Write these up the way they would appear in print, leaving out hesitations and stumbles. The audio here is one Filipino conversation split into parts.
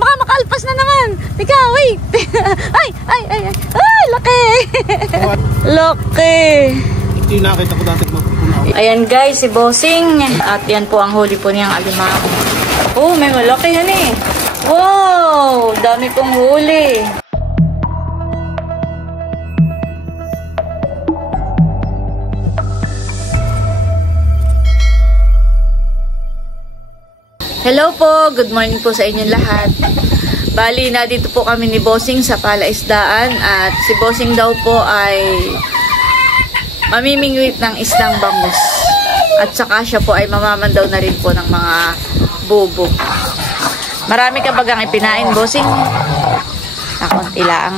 baka makalpas na naman. Teka, wait. Ay, laki. Laki. Ito yung nakita ko dati. Ayan guys, si Bossing. At yan po ang huli po niyang alimango. Oh, may malaki yan eh. Wow, dami pong huli. Hello po, good morning po sa inyong lahat. Bali na dito po kami ni Bossing sa palaisdaan at si Bossing daw po ay mamimingwit ng islang bangus. At saka siya po ay mamamandaw na rin po ng mga bubo. Marami ka bagang ipinain, Bossing? Nakunti lang.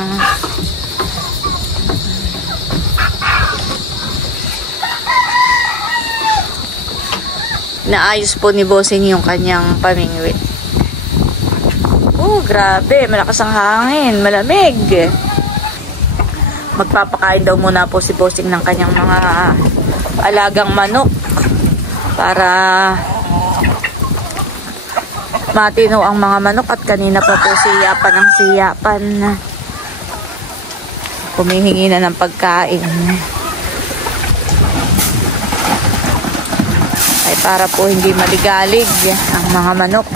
Naayos po ni Bossing yung kanyang pamingwit. Oh, grabe. Malakas ang hangin. Malamig. Magpapakain daw muna po si Bossing ng kanyang mga alagang manok para matino ang mga manok. At kanina pa po siyapan ang siyapan. Humihingi na ng pagkain. Para po hindi maligalig ang mga manok.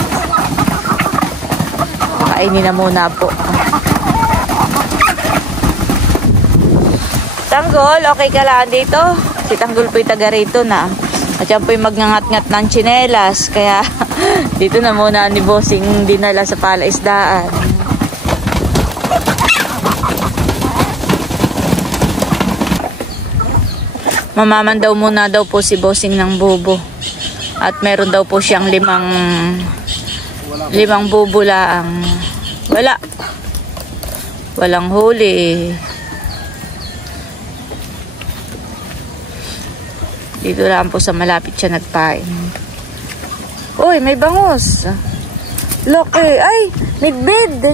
Kainin na muna po. Tanggol, okay ka lang dito? Si Tanggol po'y taga rito na. At yan po'y magngangat-ngat ng tsinelas. Kaya dito na muna ni Bossing dinala sa palaisdaan. Mamaman daw muna daw po si Bossing ng bubo. At meron daw po siyang limang bubulaang walang huli. Dito lang po sa malapit siya nagpain. Uy, may bangus. Laki. Ay, midbid.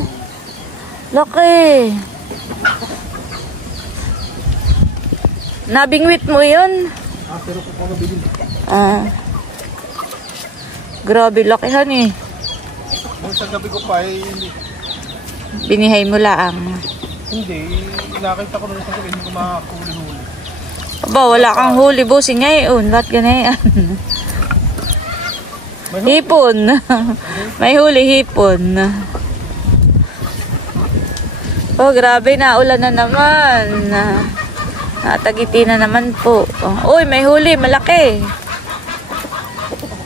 Laki. Nabingwit mo yun? Pero ko pa mabili. Grabe, lakihan eh. Nung sa gabi ko pa eh, Binihay mo lang. hindi. Nakita ko nung sa gabi, hindi ko makakahuli-huli. Aba, wala kang huli, Bossing ngayon. Ba't ganyan? Hipon. May huli, hipon. Oh, grabe na. Ulan na naman. Natagiti na naman po. Uy, may huli. Malaki.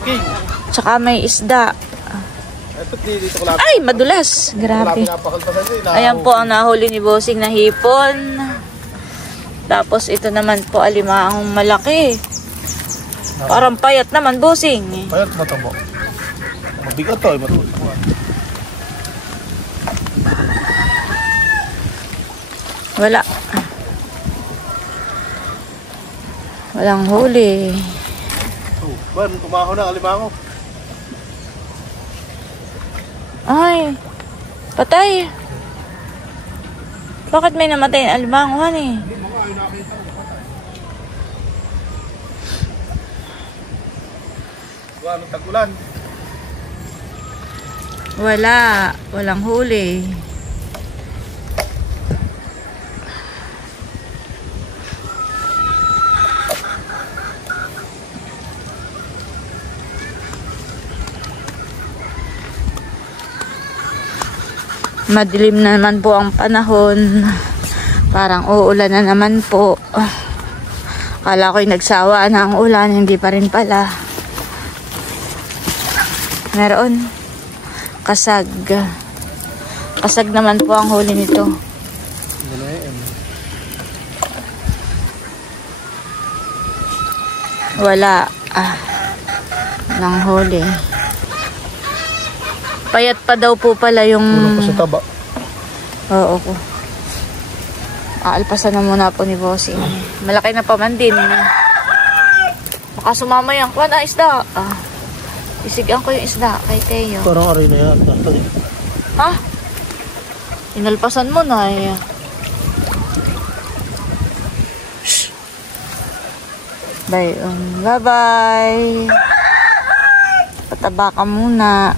Okay. Tsaka may isda. Ay, madulas. Grabe. Ayan po ang nahuli ni Bossing na hipon. Tapos ito naman po alimangang malaki. Parang payat naman, Bossing. Payat, matabo. Mabigat to, matabo. Wala. Walang huli. Ban, kumaho na alimango. Ay, patay. Bakit may namatay na alimango, honey? Wala, tag-ulan. Walang huli. Madilim na naman po ang panahon. Parang uulan na naman po. Akala ko'y nagsawa na ang ulan. Hindi pa rin pala. Meron. Kasag. Kasag naman po ang huli nito. Wala. Nang huli. Payat pa daw po pala yung... Kulang pa sa taba. Oo po. Aalpasan na muna po ni Bossing. Malaki na pa man din. Baka sumama yan. Kuha na isda. Isigan ko yung isda kay Teo. Parang aray na yan. Ha? Inalpasan mo na eh. Bye. Bye-bye. Pataba ka muna.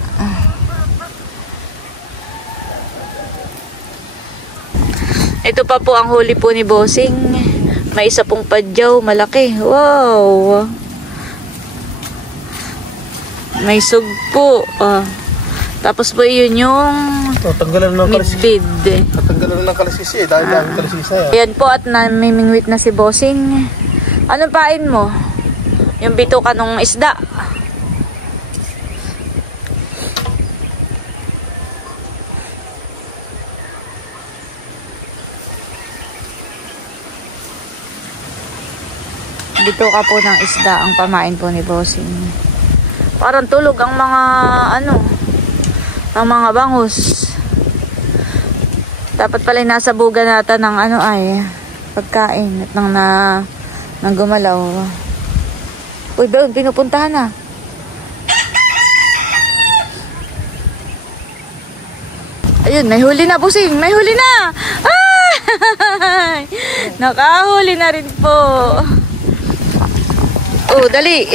Ito pa po ang huli po ni Bossing. May isa pong padyaw, malaki. Wow! May sugpo. Tapos po yun yung tanggalan ng midbid. Tanggalan ng kalisisi dahil daming kalisisa. Ayan po at namimingwit na si Bossing. Anong pain mo? Yung bituka ng isda. Bituka po ng isda ang pamain po ni Bossing. Parang tulog ang mga ang mga bangus. Dapat pala nasa buga natin ng ay pagkain at nang gumalaw. Uy, doon pinupuntahan na. Ayun, may huli na, Bossing. May huli na. Ay! Nakahuli na rin po. Oh, dali.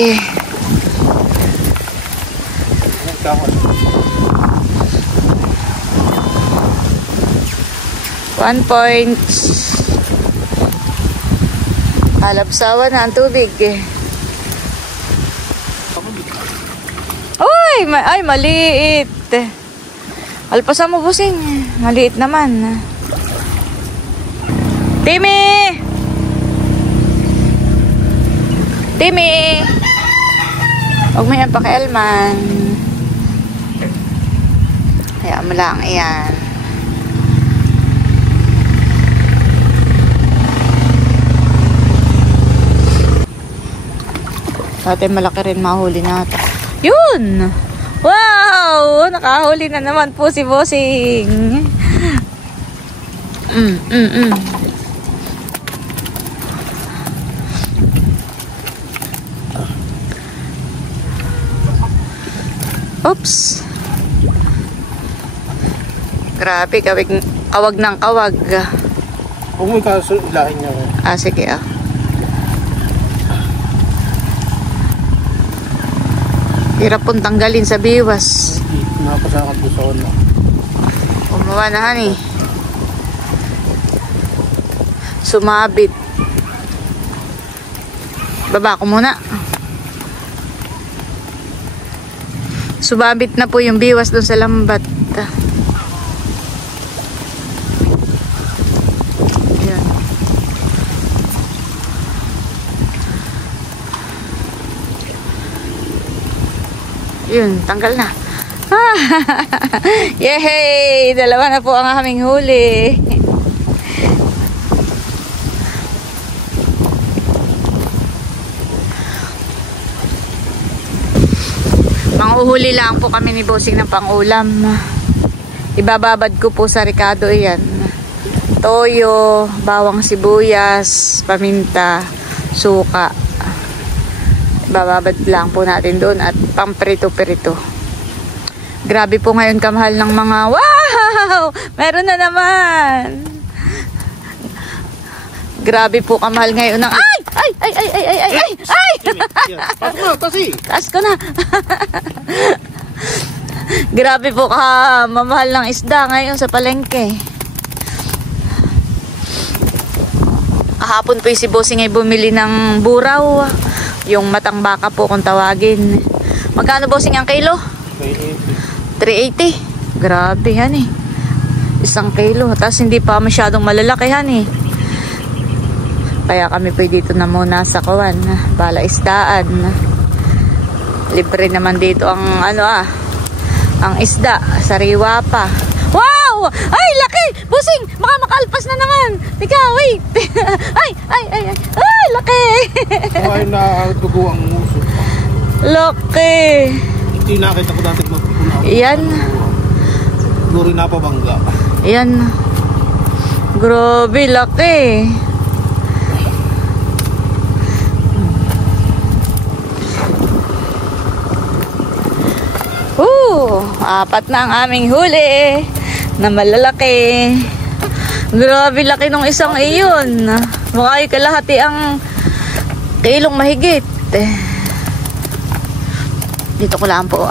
1 point. Halabsawa na ang tubig. Uy, ay maliit. Alpasan mo, Bossing. Maliit naman. Timmy! Timmy! Huwag mo yan pakialman. Hayaan mo lang, ayan. Dati malaki rin mahuli natin. Yun! Wow! Nakahuli na naman po si Bossing. Oops! Grabe, kawag ng kawag. Huwag mo ikasulahin niya. Sige Hirap pong tanggalin sa biwas. Napasakat ko sa una. Umawa na, honey. Sumabit. Baba ko muna. Sumabit na po yung biwas doon sa lambat. Ayan. Yun, tanggal na. Yehey! Dalawa na po ang aming huli. Manguhuli lang po kami ni Bossing ng pangulam. Ibababad ko po sa Ricardo yan. Toyo, bawang sibuyas, paminta, suka. Ibababad lang po natin doon at pamprito-perito. Grabe po ngayon kamahal ng mga wow! Meron na naman! Grabe po kamahal ngayon ng ay! Pasok na, kasi! Taas ko na! Grabe po ka mamahal ng isda ngayon sa palengke. Kahapon po si Bossing ay bumili ng buraw. Yung matang baka po kung tawagin. Magkano, Bossing, ang kilo? 380. Grabe, honey. 1 kilo. Tapos hindi pa masyadong malalaki, honey. Kaya kami po dito na muna sa Kawan. Bala isdaan. Libre naman dito ang ang isda. Sariwa pa. Wow! Ay, laki! Bossing! Baka makalpas na naman. Tika, wait. Ay, laki! Ay, nadugo ang muso. Laki! Hindi nakita ko dati magpuna. Yan. Luri na pabangga. Yan. Grabe, laki. Apat na ang aming huli na malalaki. Grabe laki nung isang iyon. Mukha yung kalahati ang kilong mahigit. Dito ko lang po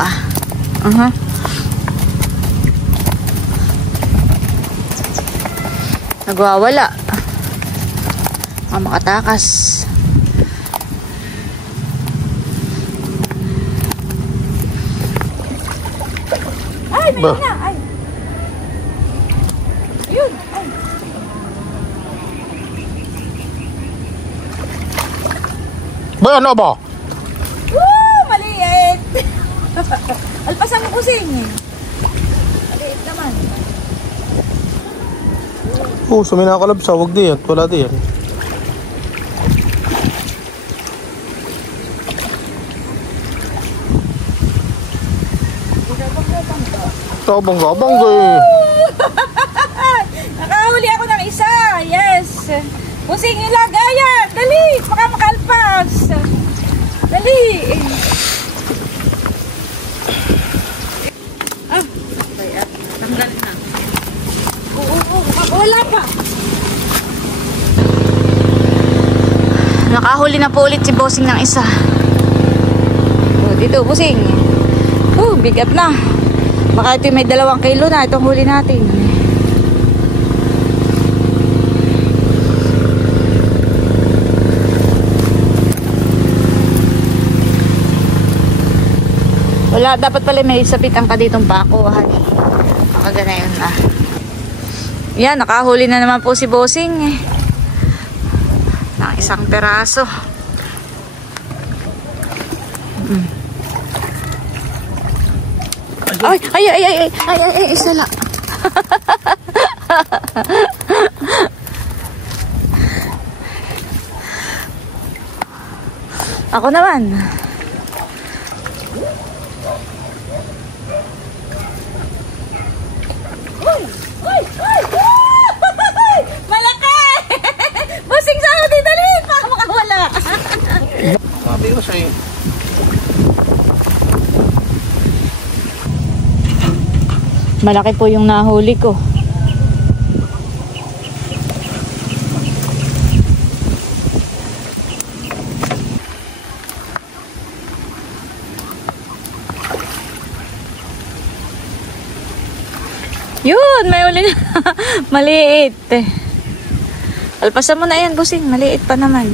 Nagwawala. Makatakas. Ay, may na. Ay. Ayun. Ay. Ba, ano ba? Woo! Maliit. Alpasan mo kusing. Maliit naman. Oo, sa may nakalabsa, huwag diyan. Wala diyan. Ito, bangga eh. Nakahuli ako ng isa. Yes. Pusing ilagayan. Dali. Baka makalpas. Dali. Ah. Tanggal na. Oo. Wala pa. Nakahuli na po ulit si Bossing ng isa. Dito, Bossing. Bigat na. Baka ito may 2 kilo na itong huli natin. Wala, dapat pala may sapitan ka ditong pako. Makagana yun na. Yan, nakahuli na naman po si Bossing. Ng isang peraso. Ay, isa lang. Ako naman. Malaki! Bossing sa ako, dali! Baka makawala. Sabi ko sa'yo. Malaki po yung nahuli ko. Yun, may uli na. Maliit. Alpasan mo na yan, Bossing. Maliit pa naman.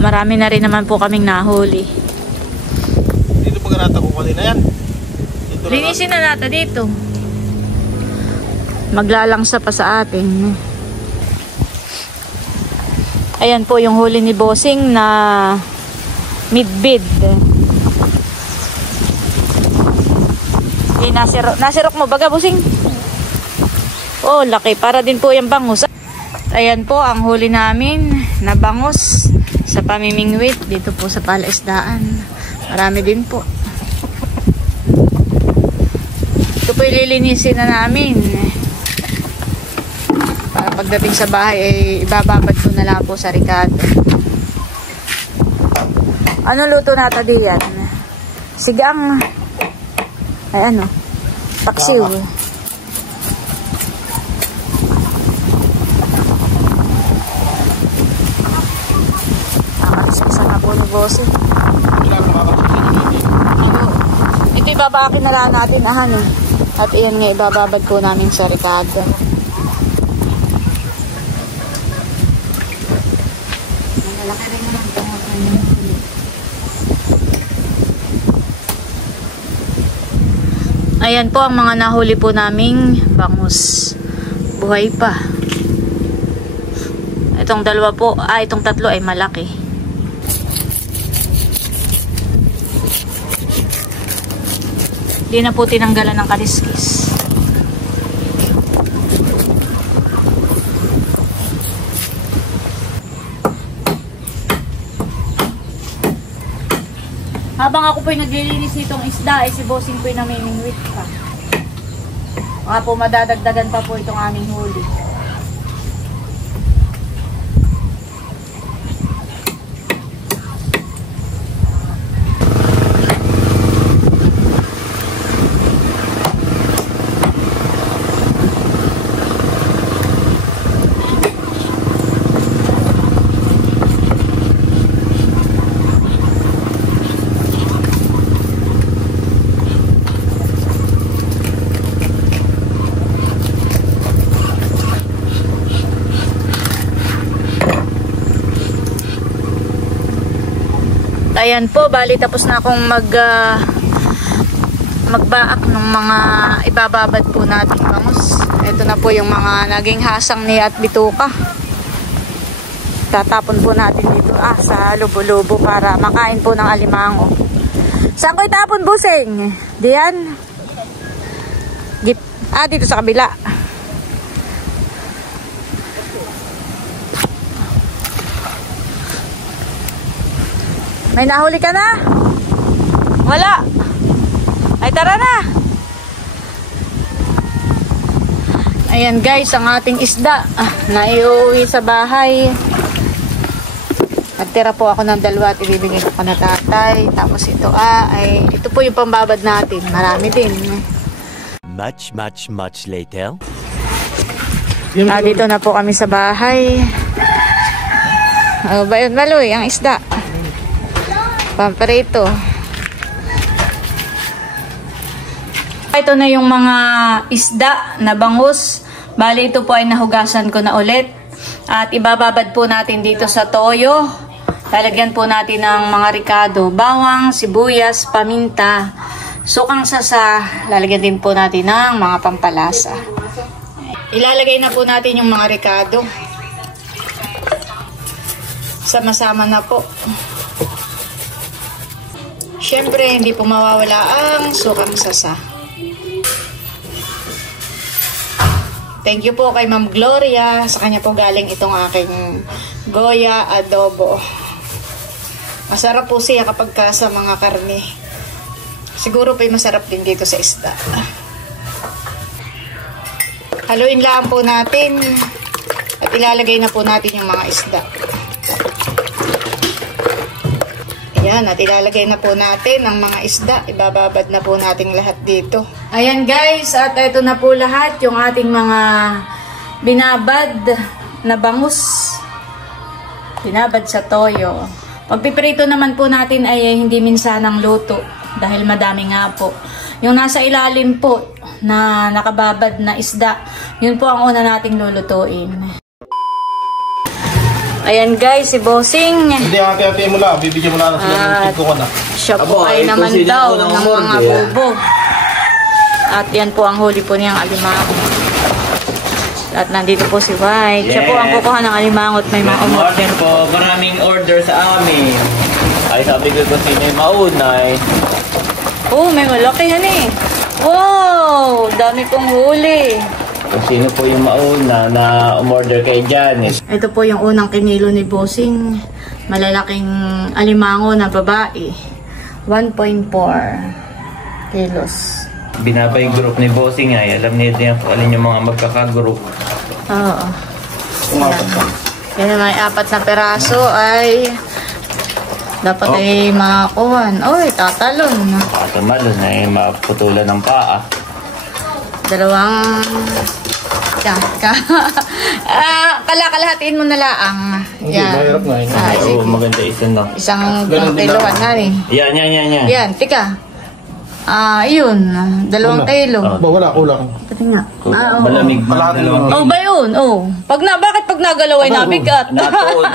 Marami na rin naman po kaming nahuli. Dito pag nata ko kanina yan. Linisin na natin dito. Maglalangsa pa sa atin. Ayan po yung huli ni Bossing na midbid. Nasirok mo baga, Bossing? Oh, laki. Para din po yung bangus. Ayan po ang huli namin na bangus sa pamimingwit dito po sa palaisdaan. Marami din po. Ito po ililinisin na namin. Para pagdating sa bahay ay ibababad ko na lang po sa ricado. Ano luto natin diyan? Sigang. Ay ano? Paksiw. Isa na po ni Bossing. Ito ibabakin na lang natin at iyan nga ibababad po namin sa ricado. Malaki rin naman po. Ayan po ang mga nahuli po naming bangus. Buhay pa. Itong 2 po, itong 3 ay malaki. Hindi na po tinanggalan ng kaliskis. Habang ako po'y naglilinis nitong isda, si Bossing po'y namimingwit pa. Mga po madadagdagan pa po itong aming huli. ayan po, bali tapos na akong magbaak ng mga ibababad po natin bangus. Ito na po yung mga naging hasang ni at bituka. Tatapon po natin dito sa lubo-lubo para makain po ng alimango. Saan ko itapon, Busing? Diyan? Dito sa kabila. May nahuli ka na? Wala. Ay, tara na. Ayan guys, ang ating isda. Naiuwi sa bahay. Nagtira po ako ng dalawa at ibibigay ko na tatay. Tapos ito ito po yung pambabad natin. Marami din. Much later. Dito na po kami sa bahay. Ba yun, Maloy, ang isda. Pamperito. Ito na yung mga isda na bangus. Bali ito po ay nahugasan ko na ulit. At ibababad po natin dito sa toyo. Lalagyan po natin ng mga ricado, bawang, sibuyas, paminta, sukang sasa. Lalagyan din po natin ng mga pampalasa. Ilalagay na po natin yung mga ricado. Sama-sama na po. Siyempre, hindi po mawawala ang sukang sasa. Thank you po kay Ma'am Gloria. Sa kanya po galing itong aking Goya adobo. Masarap po siya kapag sa mga karne. Siguro po masarap din dito sa isda. Haluin lang po natin. At ilalagay na po natin yung mga isda. Ayan, at ilalagay na po natin ang mga isda. Ibababad na po natin lahat dito. Ayan guys, at ito na po lahat yung ating mga binabad na bangus. Binabad sa toyo. Pagpiprito naman po natin ay hindi minsanang luto dahil madami nga po. Yung nasa ilalim po na nakababad na isda, yun po ang una nating lulutuin. Ayan guys, si Bossing. Hindi, hati-hati mo lang. Bibigyan mo lang sila ng tigko ko na. Siya po ay naman daw ng mga bubo. At yan po ang huli po niyang alimango. At nandito po si White. Siya po ang kukuha ng alimango at may mga umorder po. Maraming order sa amin. Ay, sabi ko kung sino yung mauna eh. Oh, may malaki yan eh. Wow! Dami pong huli. Kung sino po yung mauna na umorder kay Janice. Ito po yung unang kinilo ni Bossing. Malalaking alimango na babae. 1.4 kilos. Binabay group ni Bossing ay alam niya din kung alin yung mga magkakagroup. Oo. Yan may 4 na peraso ay dapat ay makakuhan. Oy, tatalon. Tumalon ay maputulan ng paa. Dalawang kalakalahatiin mo na laang. Hindi, mahirap nga yun. Oo, maganda isa no. Isang kilohan na rin. Yan. Yan, tika. Yun. 2 kilo. Wala, kulang. Pati nga. Malamig na. Oh, ba yun? Oh. Bakit pag nagalaw ay nabigat? Natuon.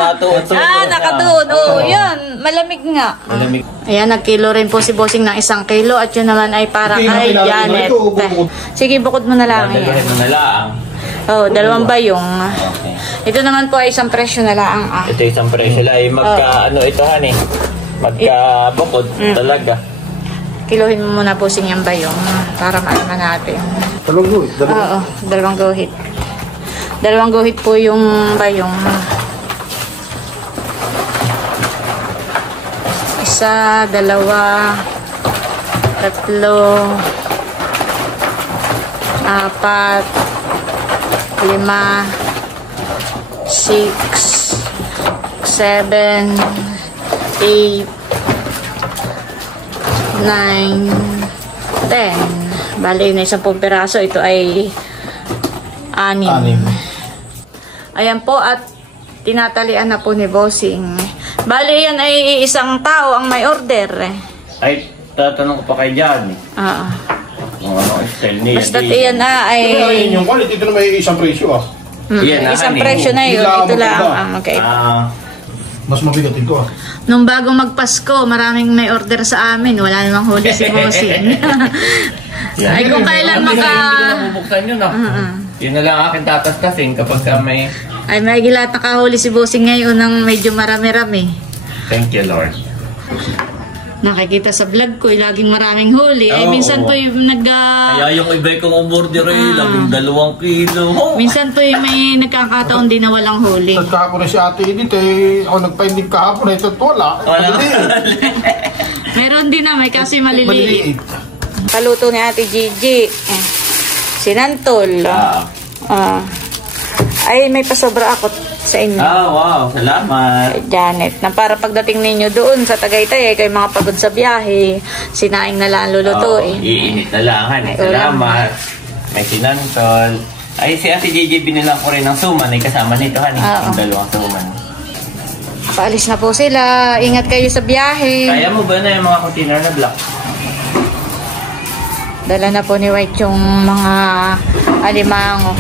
Nakatuon. Oh, yan. Malamig nga. Malamig. Ayan, nagkilo rin po si Bossing ng 1 kilo at yun naman ay para kay Janet. Sige, bukod mo na lang. Dagdagan mo na lang. Oh, 2 bayong. Ito naman po ay isang presyo na lang. Ito isang presyo lang. Ito han eh. Magka-bukod talaga. Kiluhin mo muna po yung bayong para maano natin. 2 guhit. Oo, 2 guhit. 2 guhit po yung bayong. 1, 2, 3, 4, 5, 6, 7, 8, 9, 10. Bali na 10 piraso. Ito ay 6. Ayan po at tinatalian na po ni Bossing. Bali yan ay isang tao ang may order. Ay, tatanong ko pa kay Johnny. Oo. Kung ano ang style niya. Basta iyan ay Yung quality, ito na may isang presyo Yan, isang presyo na yun. Ito lang ang magkaiba. Mas mabigat ito ah. Nung bago magpasko, maraming may order sa amin. Wala namang huli si Bossing. Ay kung kailan Hindi ko na bubuksan yun ah. Yun na lang akin tatastasin kapag may... Ay may gilat nakahuli si Bossing ngayon ng medyo marami-rami. Thank you, Lord. Nakikita sa vlog ko, laging maraming huli. Oo, minsan oo. po yung Kaya yung iba kong umorder ay labing 2 kilo. minsan po yung may nagkakataon din na walang huli. At kahapon na si Ate Edith ako nagpa-ending kahapon ito at wala. Wala. Meron din na may kasi maliliit. Maliliit. Paluto ni Ate Gigi. Sinantol. Ay, may pasobra ako sa inyo. Wow. Salamat. Kay Janet. Na para pagdating ninyo doon sa Tagaytay, kayo mga pagod sa biyahe, sinaing na lang lulutuin. Iinit na lang. Salamat. May sinantol. Ay, si Ate Gigi binilang ko rin ng suman. Ay kasama nito, honey. Yung 2 suman. Paalis na po sila. Ingat kayo sa biyahe. Kaya mo ba na yung mga container na black? Dala na po ni White yung mga alimango.